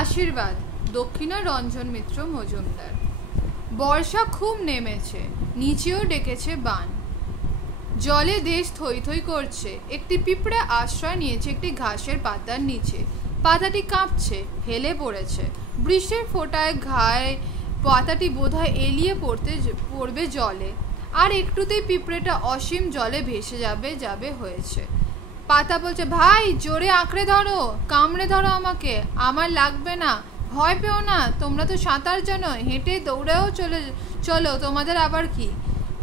আশীর্বাদ দক্ষিণা রঞ্জন মিত্র মজুমদার। বর্ষা খুব নেমেছে, নিচেও ডেকেছে বান। জলে দেশ থই থই করছে। একটি পিঁপড়ে আশ্রয় নিয়েছে একটি ঘাসের পাতার নিচে। পাতাটি কাঁপছে, হেলে পড়েছে। বৃষ্টির ফোঁটায় ঘায়ে পাতাটি বোধহয় এলিয়ে পড়বে জলে। আর একটুতেই পিঁপড়েটা অসীম জলে ভেসে যাবে হয়েছে। পাতা বলছে, ভাই জোরে আঁকড়ে ধরো, কামড়ে ধরো আমাকে, আমার লাগবে না, ভয় পেও না, তোমরা তো সাঁতার জানো, হেঁটে দৌড়েও চলো, তোমাদের আবার কি।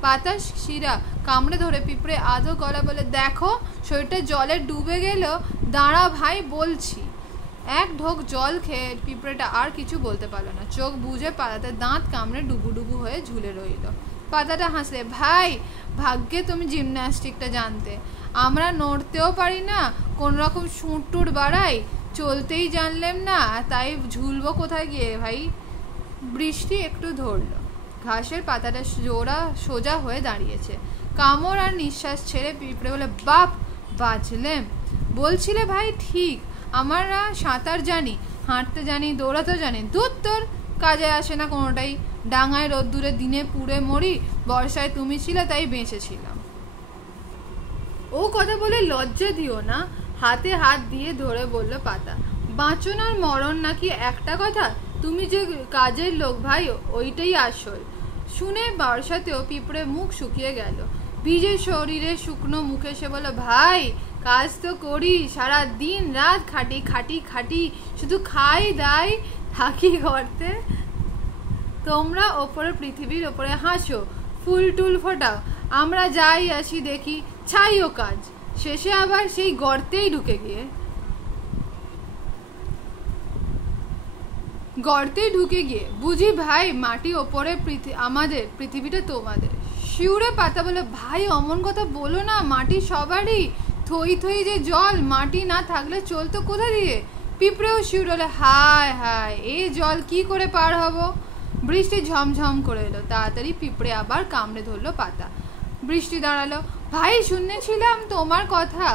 পাতা শিরা কামড়ে ধরে পিঁপড়ে আধো গলা বলে, দেখো শরীরটা জলে ডুবে গেল, দাঁড়া ভাই বলছি। এক ঢোক জল খেয়ে পিঁপড়েটা আর কিছু বলতে পারলো না। চোখ বুজে পাতাতে দাঁত কামড়ে ডুবু হয়ে ঝুলে রইল। পাতাটা হাসলে, ভাই ভাগ্যে তুমি জিমন্যাস্টিকটা জানতে, আমরা নড়তেও পারি না, কোন রকম সুঁটুর বাড়াই, চলতেই জানলেম না, তাই ঝুলবো কোথায় গিয়ে ভাই। বৃষ্টি একটু ধরল, ঘাসের পাতাটা সোজা হয়ে দাঁড়িয়েছে। কামড় আর নিঃশ্বাস ছেড়ে পিঁপড়ে বলে, বাপ বাঁচলেম। বলছিলে ভাই ঠিক, আমরা সাঁতার জানি, হাঁটতে জানি, দৌড়াতে জানি, দূর তোর কাজে আসে না কোনোটাই। ডাঙায় রোদ্দুরে দিনে পুড়ে মরি, বর্ষায় তুমি ছিলে তাই বেঁচেছিলাম। ও কথা বলে লজ্জা দিও না, হাতে হাত দিয়ে ধরে বলল পাতা। বাঁচন আর মরণ নাকি একটা কথা, তুমি যে কাজের লোক ভাই, ওইটাই আসল। শুনে বর্ষাতেও পিঁপড়ে মুখ শুকিয়ে গেল। ভিজে শরীরে শুকনো মুখে সে বলল, ভাই কাজ তো করি, সারা দিন রাত খাটি, শুধু খাই দাই থাকি গর্তে। তোমরা ওপরে পৃথিবীর ওপরে হাসো, ফুল টুল ফোটাও, আমরা যাই আসি দেখি ছাইও কাজ, শেষে আবার সেই গর্তেই ঢুকে গিয়ে বুঝি ভাই মাটি ওপরে আমাদের, পৃথিবীটা তোমাদের। শিউরে পাতা বলে, ভাই অমন কথা বলো না, মাটি সবারই, থই থই যে জল, মাটি না থাকলে চলতো কোথা দিয়ে। পিঁপড়েও শিউরে, হায় হায়, এই জল কি করে পার হব। বৃষ্টি ঝমঝম করে এলো, তাড়াতাড়ি পিঁপড়ে আবার কামড়ে ধরলো পাতা। বৃষ্টি দাঁড়ালো, ভাই শুনেছিলাম তোমার কথা,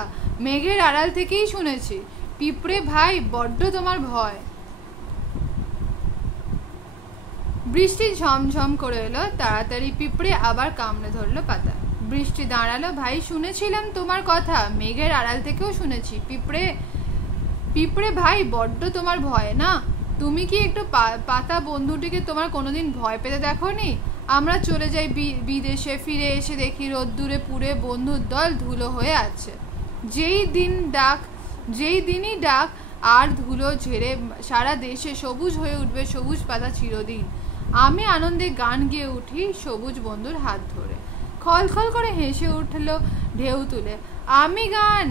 মেঘের আড়াল থেকেই শুনেছি। পিঁপড়ে ভাই বড্ড তোমার ভয়। বৃষ্টি ঝমঝম করে এলো, তাড়াতাড়ি পিঁপড়ে আবার কামড়ে ধরলো পাতা। বৃষ্টি দাঁড়ালো, ভাই শুনেছিলাম তোমার কথা, মেঘের আড়াল থেকেও শুনেছি। পিঁপড়ে ভাই বড্ড তোমার ভয় না, তুমি কি একটু পাতা বন্ধুটিকে তোমার কোনোদিন ভয় পেতে দেখোনি। আমরা চলে যাই বিদেশে, ফিরে এসে দেখি রোদ্দুরে পুড়ে বন্ধুর দল ধুলো হয়ে আছে। যেই দিনই ডাক আর ধুলো ঝেড়ে সারা দেশে সবুজ হয়ে উঠবে সবুজ পাতা চিরদিন। আমি আনন্দে গান গেয়ে উঠি সবুজ বন্ধুর হাত ধরে। খলখল করে হেসে উঠল ঢেউ তুলে, আমি গান,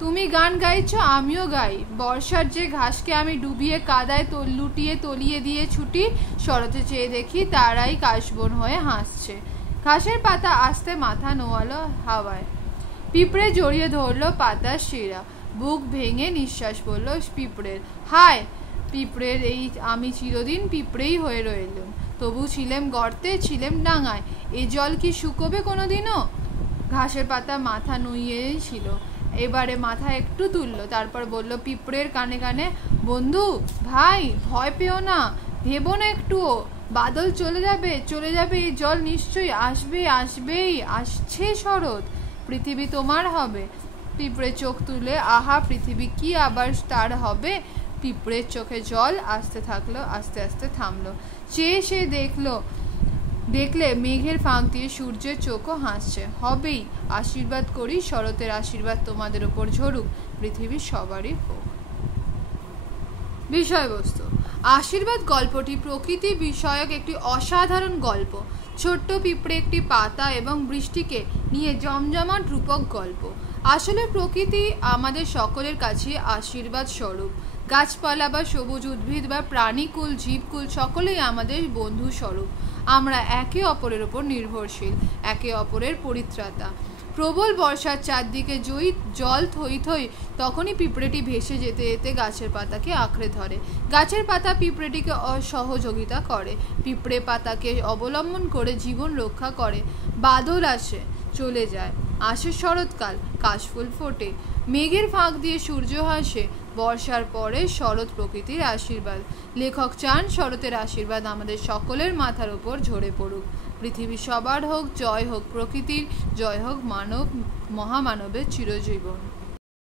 তুমি গান গাইছো, আমিও গাই। বর্ষার যে ঘাসকে আমি ডুবিয়ে কাদায় লুটিয়ে তলিয়ে দিয়ে ছুটি, শরতে চেয়ে দেখি তারাই কাশবন হয়ে হাসছে। ঘাসের পাতা আস্তে মাথা নোয়ালো হাওয়ায়। পিঁপড়ে জড়িয়ে ধরলো পাতার শিরা, বুক ভেঙে নিঃশ্বাস পড়ল পিঁপড়ের। হায় পিঁপড়ের এই আমি চিরদিন পিঁপড়েই হয়ে রইলাম, তবু ছিলেম গর্তে, ছিলেম ডাঙায়, এ জল কি শুকোবে কোনোদিনও। ঘাসের পাতা মাথা নুইয়েই ছিল, এবারে মাথা একটু তুললো, তারপর বলল পিঁপড়ের কানে কানে, বন্ধু ভাই ভয় পেও না, ভেবো না একটুও, বাদল চলে যাবে, এই জল নিশ্চয়ই আসবেই, আসছে শরৎ, পৃথিবী তোমার হবে। পিঁপড়ে চোখ তুলে, আহা পৃথিবী কি আবার তার হবে। পিঁপড়ের চোখে জল আসতে থাকলো, আস্তে আস্তে থামলো। চেয়ে সে দেখলে মেঘের ফাঁক দিয়ে সূর্যের চোখও হাসছে। হবেই, আশীর্বাদ করি শরতের আশীর্বাদ তোমাদের উপর ঝরুক, পৃথিবীর সবারই হোক। বিষয়বস্তু: আশীর্বাদ গল্পটি প্রকৃতি বিষয়ক একটি অসাধারণ গল্প। ছোট্ট পিঁপড়ে, একটি পাতা এবং বৃষ্টিকে নিয়ে জমজমাট রূপক গল্প। আসলে প্রকৃতি আমাদের সকলের কাছে আশীর্বাদ স্বরূপ। গাছপালা বা সবুজ উদ্ভিদ বা প্রাণীকুল, জীবকুল সকলেই আমাদের বন্ধু স্বরূপ। আমরা একে অপরের উপর নির্ভরশীল, একে অপরের পরিত্রাতা। প্রবল বর্ষার চারদিকে জল থই থই, তখনই পিঁপড়েটি ভেসে যেতে যেতে গাছের পাতাকে আঁকড়ে ধরে। গাছের পাতা পিঁপড়েটিকে অসহযোগিতা করে, পিঁপড়ে পাতাকে অবলম্বন করে জীবন রক্ষা করে। বাদল আসে, চলে যায়, আসে শরৎকাল, কাশফুল ফোটে, মেঘের ফাঁক দিয়ে সূর্য হাসে, বর্ষার পরে শরৎ প্রকৃতির আশীর্বাদ। লেখক চান শরতের আশীর্বাদ আমাদের সকলের মাথার উপর ঝরে পড়ুক। পৃথিবী সবার হোক, জয় হোক প্রকৃতির, জয় হোক মহামানবের চিরজীবন।